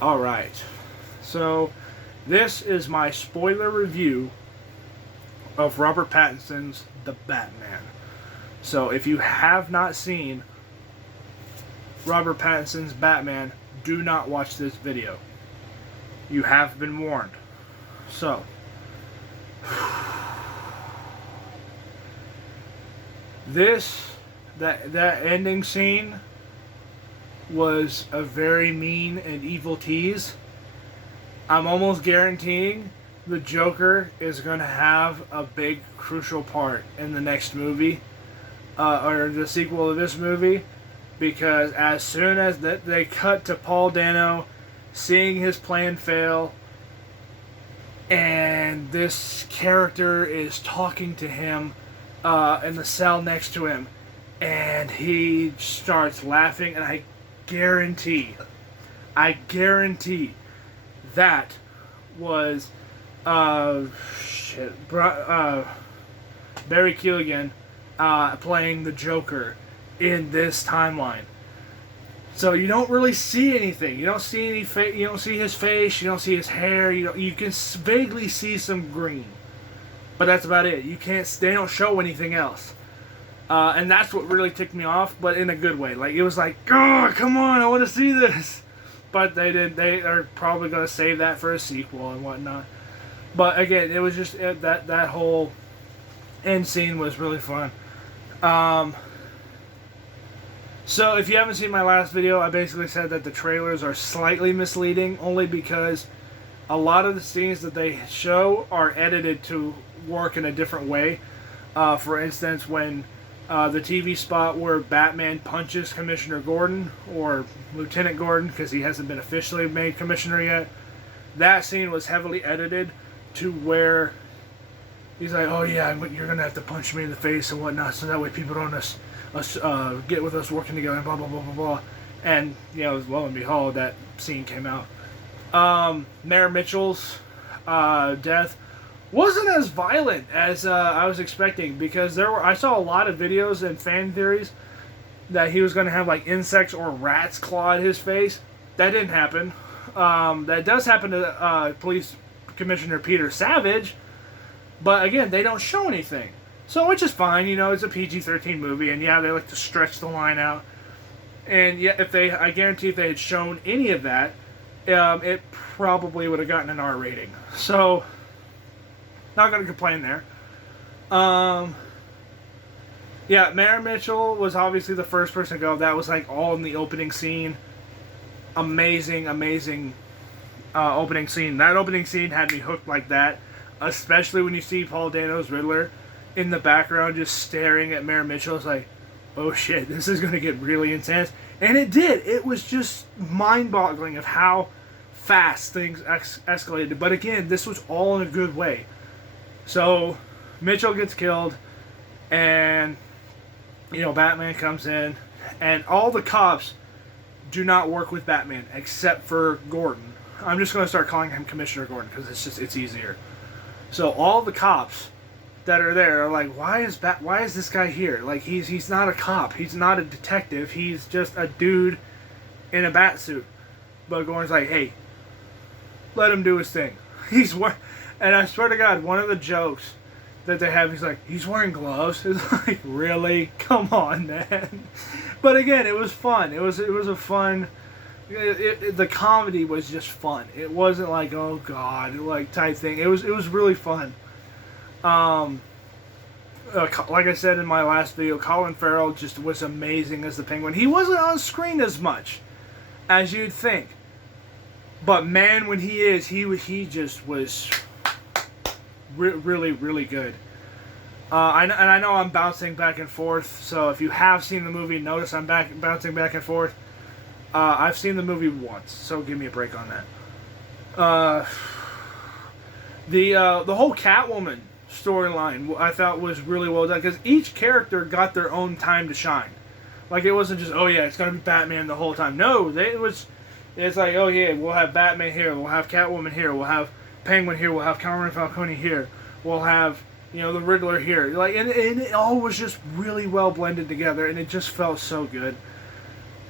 Alright, so this is my spoiler review of Robert Pattinson's The Batman. So if you have not seen Robert Pattinson's Batman, do not watch this video. You have been warned. So, that ending scene was a very mean and evil tease. I'm almost guaranteeing the Joker is going to have a big, crucial part in the next movie, or the sequel to this movie, because as soon as they cut to Paul Dano seeing his plan fail, and this character is talking to him in the cell next to him, and he starts laughing, and I guarantee that was Barry Keoghan playing the Joker in this timeline. So you don't really see anything. You don't see any. You don't see his face. You don't see his hair. You can vaguely see some green, but that's about it. You can't. They don't show anything else. And that's what really ticked me off, but in a good way. Like, it was like, oh, come on, I want to see this. But they did. They are probably going to save that for a sequel and whatnot. But again, it was just that whole end scene was really fun. So if you haven't seen my last video, I basically said that the trailers are slightly misleading, only because a lot of the scenes that they show are edited to work in a different way. For instance, when the TV spot where Batman punches Commissioner Gordon, or Lieutenant Gordon, because he hasn't been officially made commissioner yet, that scene was heavily edited to where he's like, oh yeah, you're going to have to punch me in the face and whatnot, so that way people don't get with us working together, and blah, blah, blah, blah, blah. And, lo and behold, that scene came out. Mayor Mitchell's death wasn't as violent as I was expecting, because I saw a lot of videos and fan theories that he was going to have like insects or rats claw at his face. That didn't happen. That does happen to Police Commissioner Peter Savage, but again, they don't show anything, so which is fine. It's a PG-13 movie, and yeah, they like to stretch the line out. And yeah, I guarantee if they had shown any of that, it probably would have gotten an R rating. So, not going to complain there. Yeah, Mayor Mitchell was obviously the first person to go. That was like all in the opening scene. Amazing opening scene. That opening scene had me hooked like that. Especially when you see Paul Dano's Riddler in the background just staring at Mayor Mitchell. It's like, oh shit, this is going to get really intense. And it did. It was just mind-boggling of how fast things escalated. But again, this was all in a good way. So, Mitchell gets killed, and, Batman comes in, and all the cops do not work with Batman, except for Gordon. I'm just going to start calling him Commissioner Gordon, because it's easier. So, all the cops that are there are like, why is this guy here? Like, he's not a cop, he's not a detective, he's just a dude in a bat suit. But Gordon's like, hey, let him do his thing. And I swear to God, one of the jokes that they have, he's like, he's wearing gloves. It's like, really? Come on, man. But again, it was fun. It was a fun. The comedy was just fun. It wasn't like, oh God, like type thing. It was really fun. Like I said in my last video, Colin Farrell just was amazing as the Penguin. He wasn't on screen as much as you'd think, but man, when he just was really, really good. I know I'm bouncing back and forth, so if you have seen the movie, notice I'm bouncing back and forth. I've seen the movie once, so give me a break on that. The whole Catwoman storyline I thought was really well done, because each character got their own time to shine. Like, it wasn't just, oh yeah, it's gonna be Batman the whole time. No, it's like, oh yeah, we'll have Batman here, we'll have Catwoman here, we'll have Penguin here, we'll have Falcone here, we'll have, the Riddler here. Like, and it all was just really well blended together, and it just felt so good.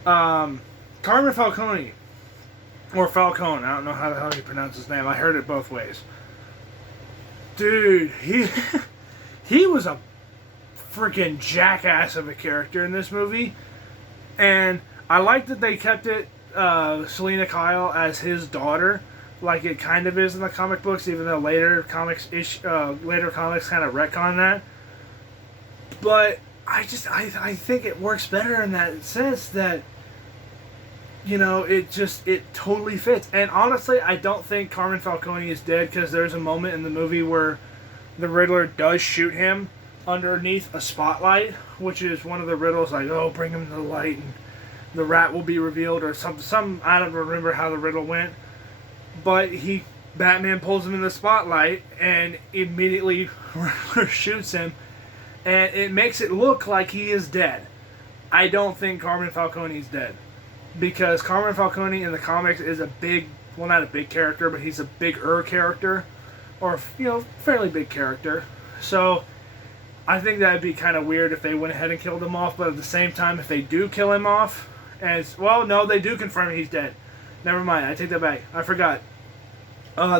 Carmen Falcone Or Falcone. I don't know how the hell you pronounce his name. I heard it both ways. Dude, he was a freaking jackass of a character in this movie. And I like that they kept it Selena Kyle as his daughter, like it kind of is in the comic books, even though later comics kind of retcon that. But I think it works better in that sense that, you know, it totally fits. And honestly, I don't think Carmen Falcone is dead, because there's a moment in the movie where the Riddler does shoot him underneath a spotlight, which is one of the riddles, like, oh, bring him to the light and the rat will be revealed, or some I don't remember how the riddle went. But Batman pulls him in the spotlight and immediately shoots him, and it makes it look like he is dead. I don't think Carmen Falcone is dead, because Carmen Falcone in the comics is a big, well, not a big character, but he's a bigger character, or, you know, fairly big character. So I think that'd be kind of weird if they went ahead and killed him off. But at the same time, if they do kill him off, no, they do confirm he's dead. Never mind, I take that back. I forgot.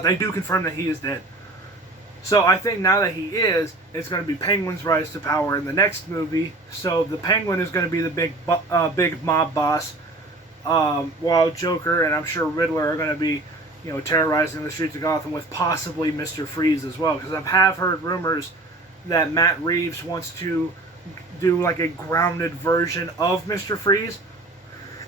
They do confirm that he is dead. So I think now that he is, it's going to be Penguin's rise to power in the next movie. So the Penguin is going to be the big mob boss, while Joker and I'm sure Riddler are going to be, you know, terrorizing the streets of Gotham with possibly Mr. Freeze as well. Because I have heard rumors that Matt Reeves wants to do like a grounded version of Mr. Freeze.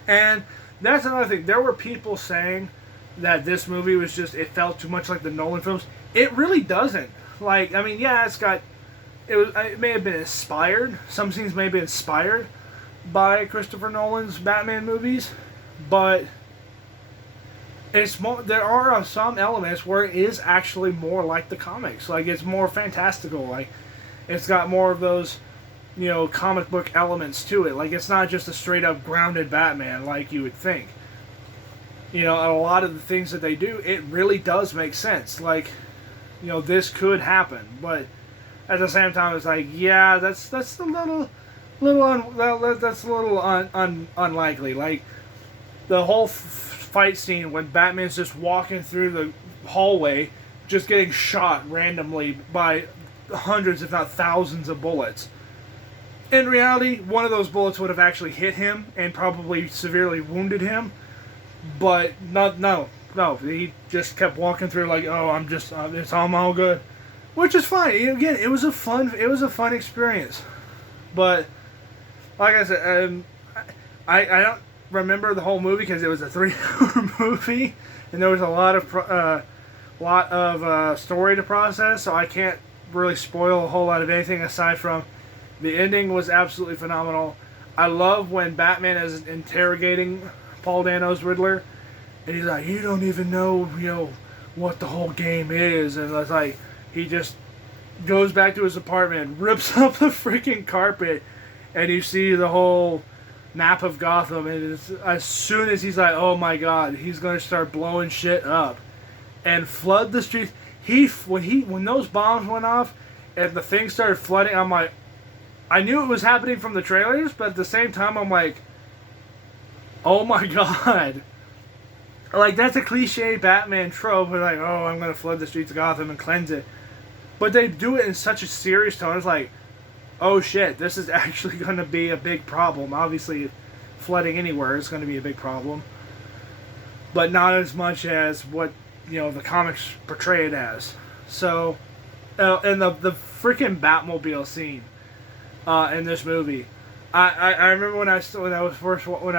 And that's another thing. There were people saying that this movie was it felt too much like the Nolan films. It really doesn't. Like, I mean, yeah, it may have been inspired. Some scenes may have been inspired by Christopher Nolan's Batman movies, but it's more, there are some elements where it is actually more like the comics. Like, it's more fantastical. Like, it's got more of those, you know, comic book elements to it. Like, it's not just a straight up grounded Batman like you would think. You know, a lot of the things that they do, it really does make sense. Like, you know, this could happen, but at the same time, it's like, yeah, that's a little unlikely. Like, the whole fight scene when Batman's just walking through the hallway, just getting shot randomly by hundreds, if not thousands, of bullets. In reality, one of those bullets would have actually hit him and probably severely wounded him. But no, he just kept walking through like, oh, I'm all good, which is fine. Again, it was a fun experience. But like I said, I don't remember the whole movie because it was a 3-hour movie and there was a lot of story to process, so I can't really spoil a whole lot of anything aside from the ending was absolutely phenomenal. I love when Batman is interrogating Paul Dano's Riddler, and he's like, you don't even know, what the whole game is, and it's like, he just goes back to his apartment, rips up the freaking carpet, and you see the whole map of Gotham, and as soon as he's like, oh my god, he's gonna start blowing shit up, and flood the streets. When those bombs went off, and the thing started flooding, I'm like, I knew it was happening from the trailers, but at the same time, I'm like, oh my god. Like, that's a cliche Batman trope. Where like, oh, I'm going to flood the streets of Gotham and cleanse it. But they do it in such a serious tone. It's like, oh shit, this is actually going to be a big problem. Obviously, flooding anywhere is going to be a big problem. But not as much as what, the comics portray it as. So, and the freaking Batmobile scene in this movie. I remember when I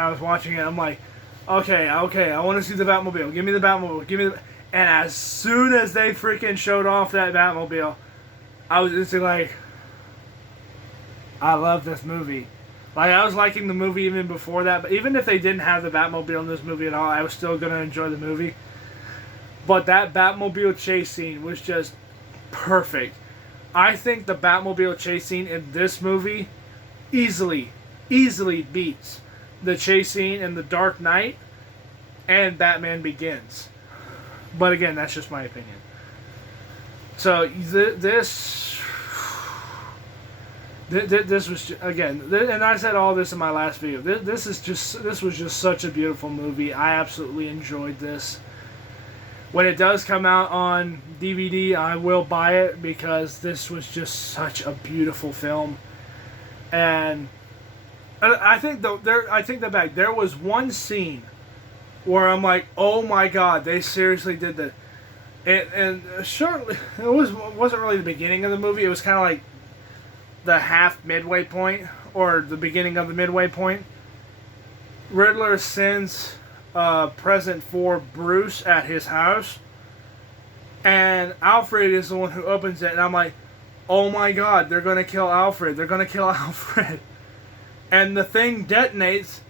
was watching it, I'm like, okay, I want to see the Batmobile. Give me the Batmobile. And as soon as they freaking showed off that Batmobile, I was just like, I love this movie. Like, I was liking the movie even before that, but even if they didn't have the Batmobile in this movie at all, I was still going to enjoy the movie. But that Batmobile chase scene was just perfect. I think the Batmobile chase scene in this movie easily beats the chase scene in The Dark Knight and Batman Begins. But again, that's just my opinion. This was again, and I said all this in my last video. This was just such a beautiful movie. I absolutely enjoyed this. When it does come out on DVD, I will buy it because this was just such a beautiful film. And I think there was one scene where I'm like, oh my god, they seriously did that. And shortly, wasn't really the beginning of the movie. It was kind of like the half midway point, or the beginning of the midway point. Riddler sends a present for Bruce at his house, and Alfred is the one who opens it, and I'm like, oh my god, they're gonna kill Alfred. They're gonna kill Alfred. And the thing detonates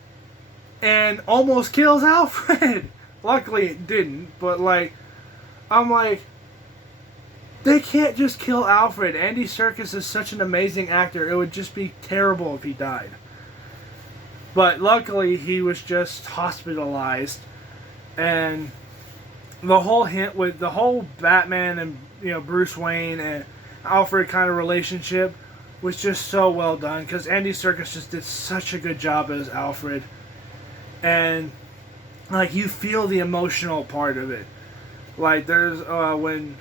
and almost kills Alfred. Luckily it didn't, but like, I'm like, they can't just kill Alfred. Andy Serkis is such an amazing actor. It would just be terrible if he died. But luckily, he was just hospitalized. And the whole hint with the whole Batman and Bruce Wayne and Alfred kind of relationship was just so well done. Because Andy Serkis just did such a good job as Alfred. And like, you feel the emotional part of it. Like, there's when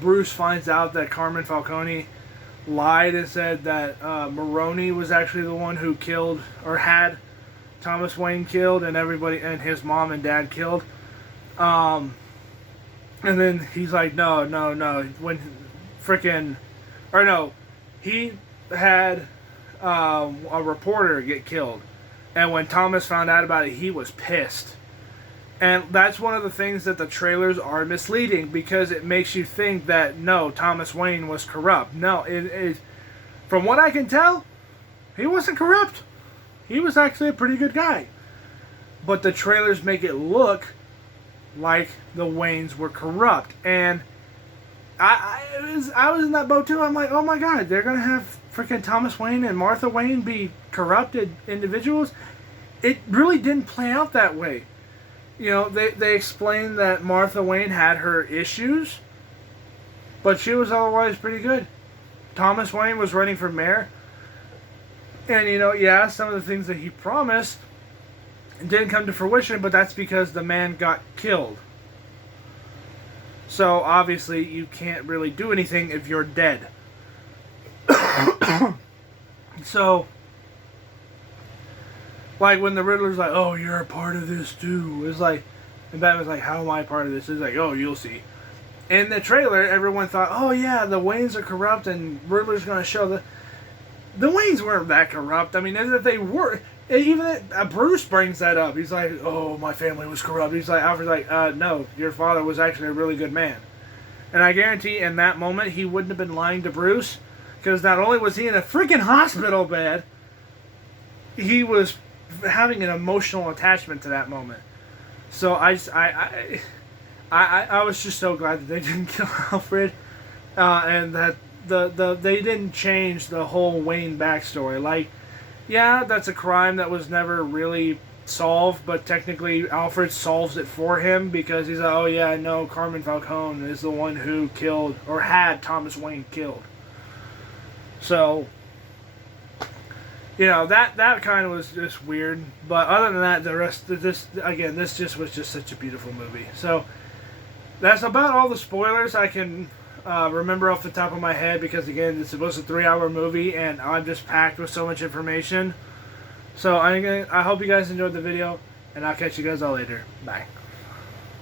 Bruce finds out that Carmen Falcone lied and said that Maroni was actually the one who killed, or had Thomas Wayne killed, and everybody, and his mom and dad killed. And then he's like, no. When he had a reporter get killed. And when Thomas found out about it, he was pissed. And that's one of the things that the trailers are misleading, because it makes you think that, no, Thomas Wayne was corrupt. No, from what I can tell, he wasn't corrupt. He was actually a pretty good guy. But the trailers make it look like the Waynes were corrupt. And I was in that boat too. I'm like, oh my god, they're going to have freaking Thomas Wayne and Martha Wayne be corrupted individuals? It really didn't play out that way. They explained that Martha Wayne had her issues, but she was otherwise pretty good. Thomas Wayne was running for mayor, and some of the things that he promised didn't come to fruition, but that's because the man got killed. So obviously you can't really do anything if you're dead. So, like, when the Riddler's like, oh, you're a part of this too. It's like, and Batman's like, how am I a part of this? It's like, oh, you'll see. In the trailer, everyone thought, oh yeah, the Waynes are corrupt and Riddler's going to show the Waynes weren't that corrupt. I mean, if they were, even Bruce brings that up. He's like, oh, my family was corrupt. He's like, Alfred's like, no, your father was actually a really good man. And I guarantee in that moment, he wouldn't have been lying to Bruce, because not only was he in a freaking hospital bed, he was having an emotional attachment to that moment. So I was just so glad that they didn't kill Alfred, and that they didn't change the whole Wayne backstory. Like, yeah, that's a crime that was never really solved, but technically Alfred solves it for him, because he's like, oh yeah, I know Carmen Falcone is the one who killed, or had Thomas Wayne killed. So, that kind of was just weird. But other than that, the rest of this just was just such a beautiful movie. So, that's about all the spoilers I can remember off the top of my head, because again, this was a 3-hour movie and I'm just packed with so much information. So I hope you guys enjoyed the video, and I'll catch you guys all later. Bye.